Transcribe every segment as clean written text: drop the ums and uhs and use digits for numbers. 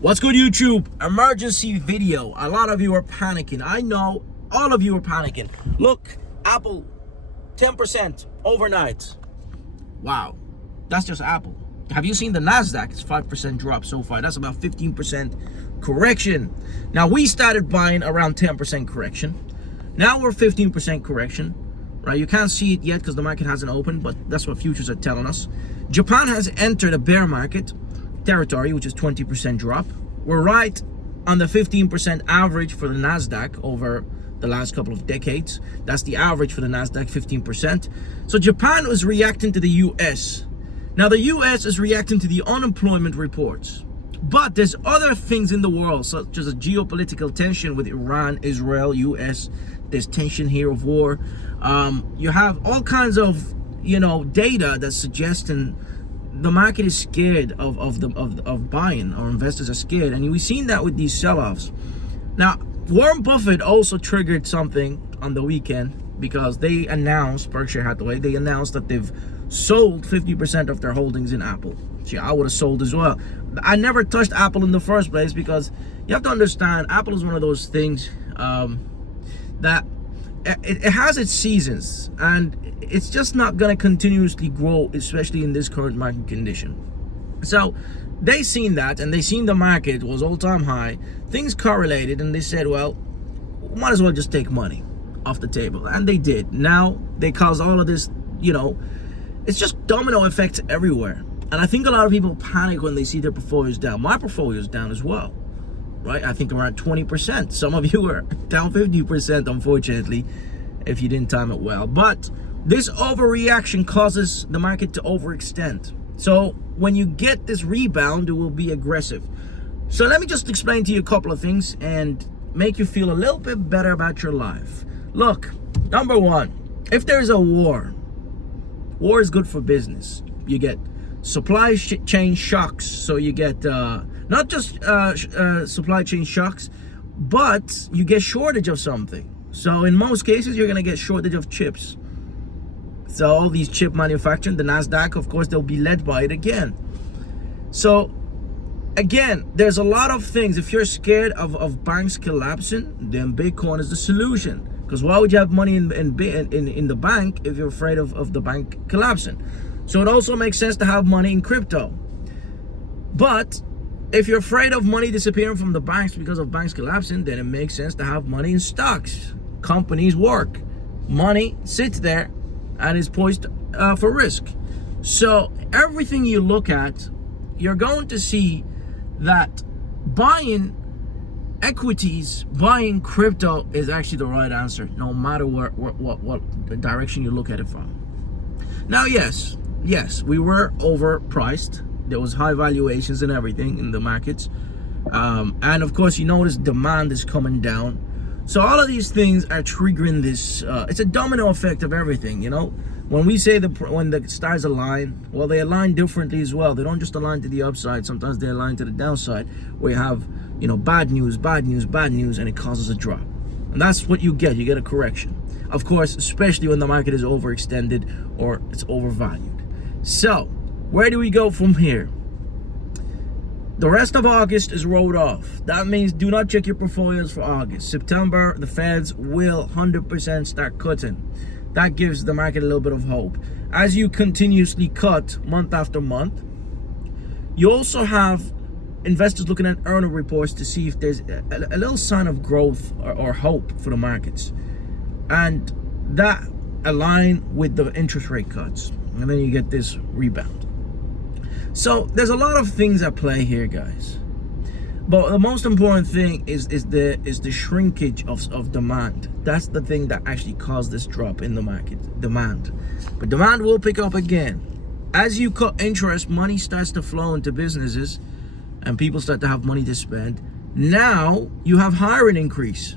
What's good, YouTube? Emergency video. A lot of you are panicking. I know all of you are panicking. Look, Apple, 10% overnight. Wow, that's just Apple. Have you seen the NASDAQ? It's 5% drop so far. That's about 15% correction. Now, we started buying around 10% correction. Now we're 15% correction, right? You can't see it yet because the market hasn't opened, but that's what futures are telling us. Japan has entered a bear market territory, which is 20% drop. We're right on the 15% average for the NASDAQ over the last couple of decades. That's the average for the NASDAQ, 15%. So Japan was reacting to the US. Now the US is reacting to the unemployment reports. But there's other things in the world, such as a geopolitical tension with Iran, Israel, US. There's tension here of war. You have all kinds of, data that's suggesting the market is scared of buying, or investors are scared, and we've seen that with these sell-offs. Now, Warren Buffett also triggered something on the weekend because they announced, Berkshire Hathaway, they announced that they've sold 50% of their holdings in Apple. Gee, I would have sold as well. I never touched Apple in the first place because you have to understand, Apple is one of those things that it has its seasons, and it's just not going to continuously grow, especially in this current market condition. So they seen that, and they seen the market was all-time high. Things correlated, and they said, well, might as well just take money off the table. And they did. Now they cause all of this, it's just domino effects everywhere. And I think a lot of people panic when they see their portfolios down. My portfolio is down as well, right? I think around 20%. Some of you are down 50%, unfortunately, if you didn't time it well. But this overreaction causes the market to overextend. So when you get this rebound, it will be aggressive. So let me just explain to you a couple of things and make you feel a little bit better about your life. Look, number one, if there's a war is good for business. You get supply chain shocks. So you get not just supply chain shocks, but you get shortage of something. So in most cases, you're going to get shortage of chips. So all these chip manufacturing, the NASDAQ, of course, they'll be led by it again. So again, there's a lot of things. If you're scared of banks collapsing, then Bitcoin is the solution. Because why would you have money in the bank if you're afraid of the bank collapsing? So it also makes sense to have money in crypto. But if you're afraid of money disappearing from the banks because of banks collapsing, then it makes sense to have money in stocks. Companies work. Money sits there and is poised for risk. So everything you look at, you're going to see that buying equities, buying crypto is actually the right answer, no matter what direction you look at it from. Now, yes, we were overpriced. There was high valuations and everything in the markets. And of course, you notice demand is coming down. So all of these things are triggering this. It's a domino effect of everything, When we say when the stars align, well, they align differently as well. They don't just align to the upside. Sometimes they align to the downside, where you have, bad news, and it causes a drop. And that's what you get. You get a correction. Of course, especially when the market is overextended or it's overvalued. So, where do we go from here? The rest of August is rolled off. That means do not check your portfolios for August. September, the Feds will 100% start cutting. That gives the market a little bit of hope. As you continuously cut month after month, you also have investors looking at earning reports to see if there's a little sign of growth or hope for the markets. And that align with the interest rate cuts. And then you get this rebound. So there's a lot of things at play here, guys. But the most important thing is the shrinkage of demand. That's the thing that actually caused this drop in the market, demand. But demand will pick up again. As you cut interest, money starts to flow into businesses and people start to have money to spend. Now you have hiring increase.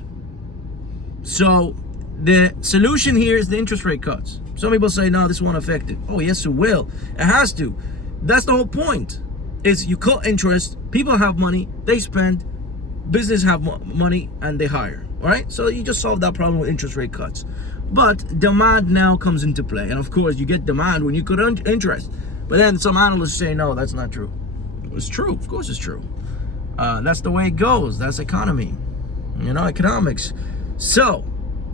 So the solution here is the interest rate cuts. Some people say, no, this won't affect it. Oh, yes, it will. It has to. That's the whole point. Is you cut interest, people have money, they spend, business have money, and they hire. All right? So you just solve that problem with interest rate cuts. But demand now comes into play. And of course, you get demand when you cut interest. But then some analysts say, no, that's not true. It's true. Of course it's true. That's the way it goes. That's economy, economics. So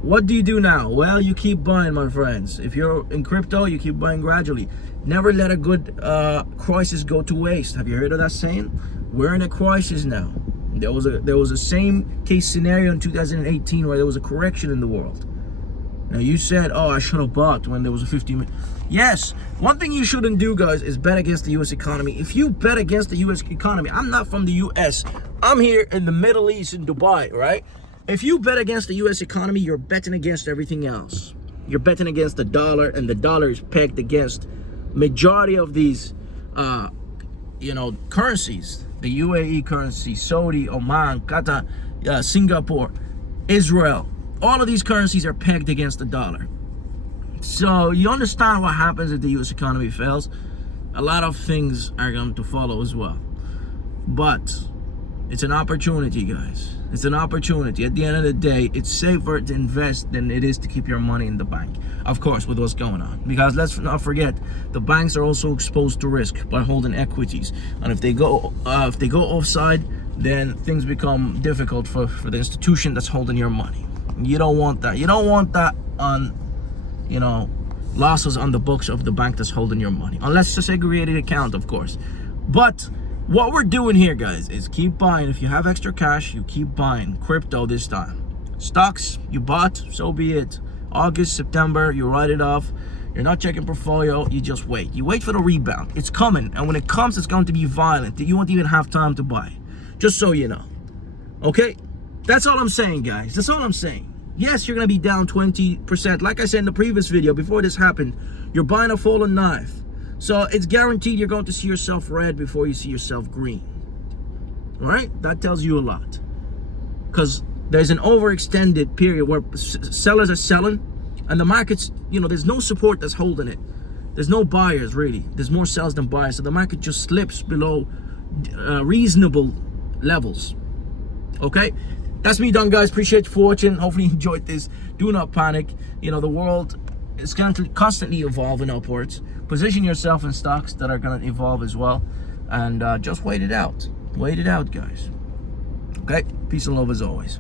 what do you do now? Well, you keep buying, my friends. If you're in crypto, you keep buying gradually. Never let a good crisis go to waste. Have you heard of that saying? We're in a crisis now. There was a same case scenario in 2018 where there was a correction in the world. Now you said, oh, I should have bought when there was a 50 Yes, one thing you shouldn't do, guys, is bet against the US economy. If you bet against the US economy, I'm not from the US. I'm here in the Middle East, in Dubai, right? If you bet against the US economy, you're betting against everything else. You're betting against the dollar, and the dollar is pegged against majority of these currencies. The UAE currency, Saudi, Oman, Qatar, Singapore, Israel. All of these currencies are pegged against the dollar. So you understand what happens if the US economy fails. A lot of things are going to follow as well. But it's an opportunity, guys. It's an opportunity. At the end of the day, it's safer to invest than it is to keep your money in the bank. Of course, with what's going on. Because let's not forget, the banks are also exposed to risk by holding equities. And if they go offside, then things become difficult for the institution that's holding your money. You don't want that. You don't want that on, losses on the books of the bank that's holding your money. Unless it's a segregated account, of course. But what we're doing here, guys, is keep buying. If you have extra cash, you keep buying crypto this time. Stocks, you bought, so be it. August, September, you write it off. You're not checking portfolio, you just wait. You wait for the rebound. It's coming, and when it comes, it's going to be violent. You won't even have time to buy. Just so you know. Okay? That's all I'm saying, guys. That's all I'm saying. Yes, you're going to be down 20%. Like I said in the previous video, before this happened, you're buying a fallen knife. So it's guaranteed you're going to see yourself red before you see yourself green. All right? That tells you a lot. Because there's an overextended period where sellers are selling, and the market's, there's no support that's holding it. There's no buyers, really. There's more sellers than buyers. So the market just slips below reasonable levels. Okay? That's me done, guys. Appreciate you for watching. Hopefully you enjoyed this. Do not panic. The world is constantly evolving upwards. Position yourself in stocks that are going to evolve as well. And just wait it out. Wait it out, guys. Okay? Peace and love as always.